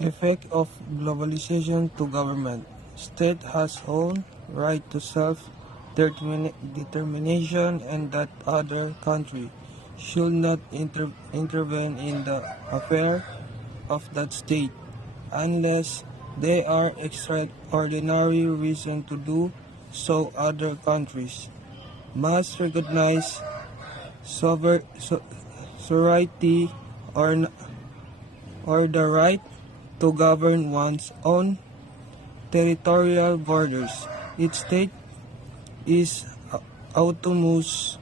Effect of globalization to government. State has own right to self-determination and that other country should not intervene in the affair of that state unless there are extraordinary reason to do so. Other countries must recognize sovereignty or the right to govern one's own territorial borders. Each state is autonomous,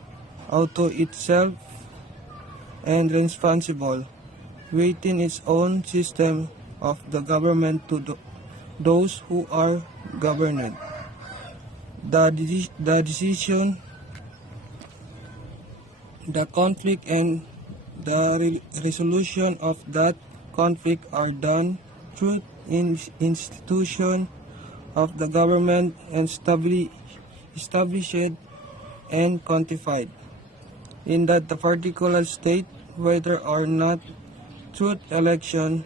auto itself, and responsible within its own system of the government to those who are governed. The decision, the conflict, and the resolution of that conflict are done through institution of the government and established and quantified in that the particular state, whether or not through election,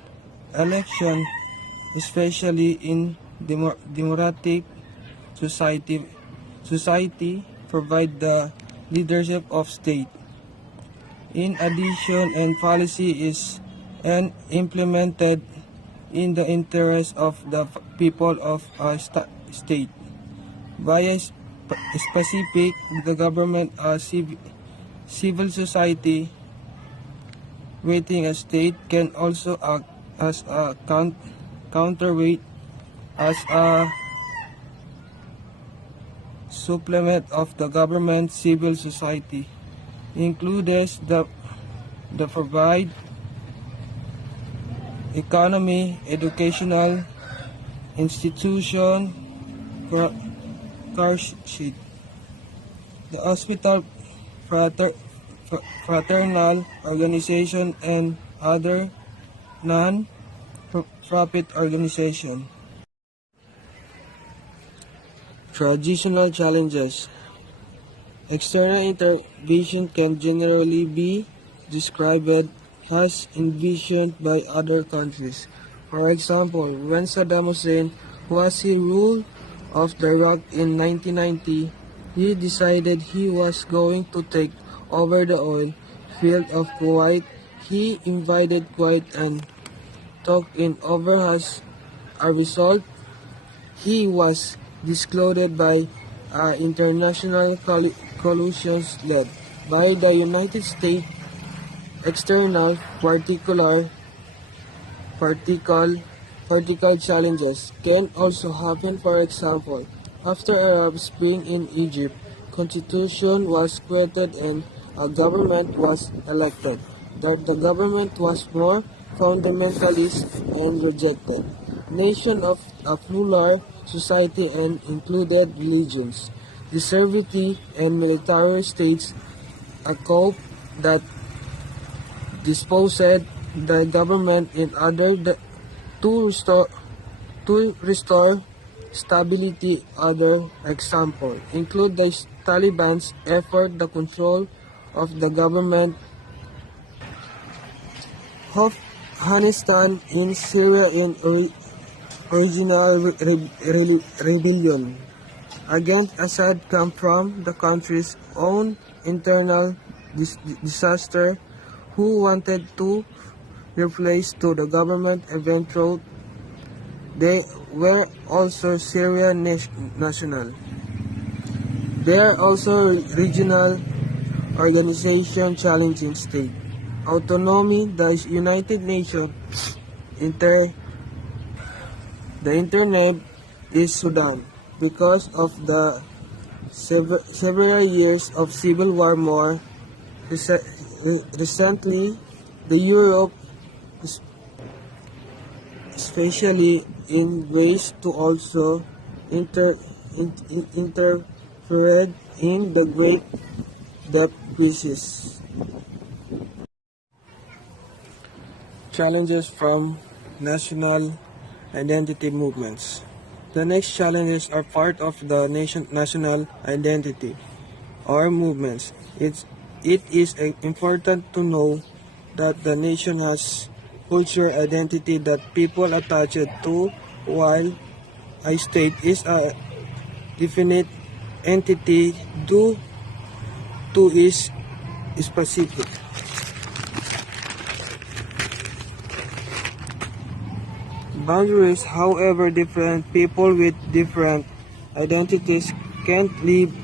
especially in democratic society, provide the leadership of state. In addition, and policy is and implemented in the interest of the people of a state. By a specific, the government, civil society within a state can also act as a counterweight, as a supplement of the government. Civil society includes the provide economy, educational institution, car sheet, the hospital, fraternal organization, and other non-profit organization. Traditional challenges. External intervention can generally be described as envisioned by other countries. For example, when Saddam Hussein was in rule of Iraq in 1990, he decided he was going to take over the oil field of Kuwait. He invited Kuwait and took it over. As a result, he was disclosed by international coalitions led by the United States. External particular challenges can also happen. For example, after Arab Spring in Egypt, constitution was created and a government was elected. That the government was more fundamentalist and rejected. Nation of a plural society and included religions, conservative and military states, a cope that disposed the government in order to restore stability. Other example include the Taliban's effort to control of the government of Afghanistan, in Syria, in original rebellion against Assad come from the country's own internal disaster, who wanted to replace to the government eventually. They were also Syrian national. There are also regional organization challenging state autonomy. The United Nations the internet is Sudan because of the several years of civil war. More recently, the Europe, especially in ways to also interfered in the Great Debt crisis. Challenges from national identity movements. The next challenges are part of the national identity or movements. It is important to know that the nation has cultural identity that people attach to, while a state is a definite entity due to its specific boundaries. However, different people with different identities can't live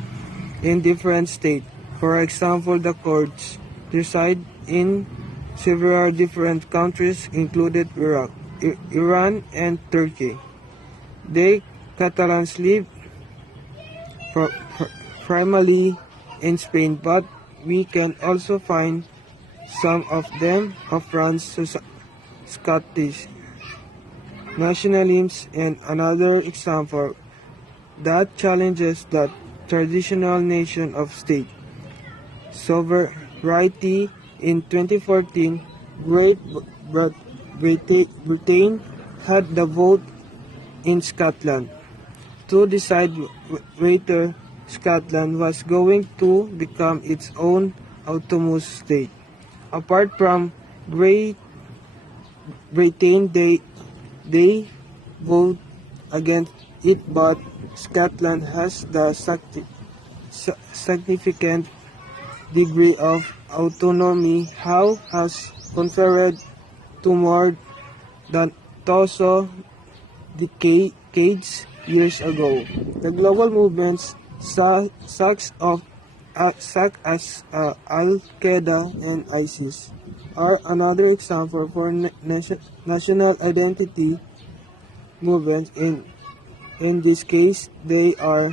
in different states. For example, the Kurds reside in several different countries, including Iraq, Iran, and Turkey. The Catalans live primarily in Spain, but we can also find some of them of France, Scottish nationalism, and another example that challenges the traditional nation of state sovereignty. In 2014, Great Britain had the vote in Scotland to decide whether Scotland was going to become its own autonomous state. Apart from Great Britain, they vote against it, but Scotland has the significant degree of autonomy has conferred to more than thousand decades years ago. The global movements such as Al-Qaeda and ISIS are another example for national identity movements. In this case, they are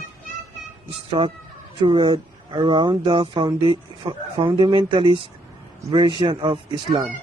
structured around the fundamentalist version of Islam.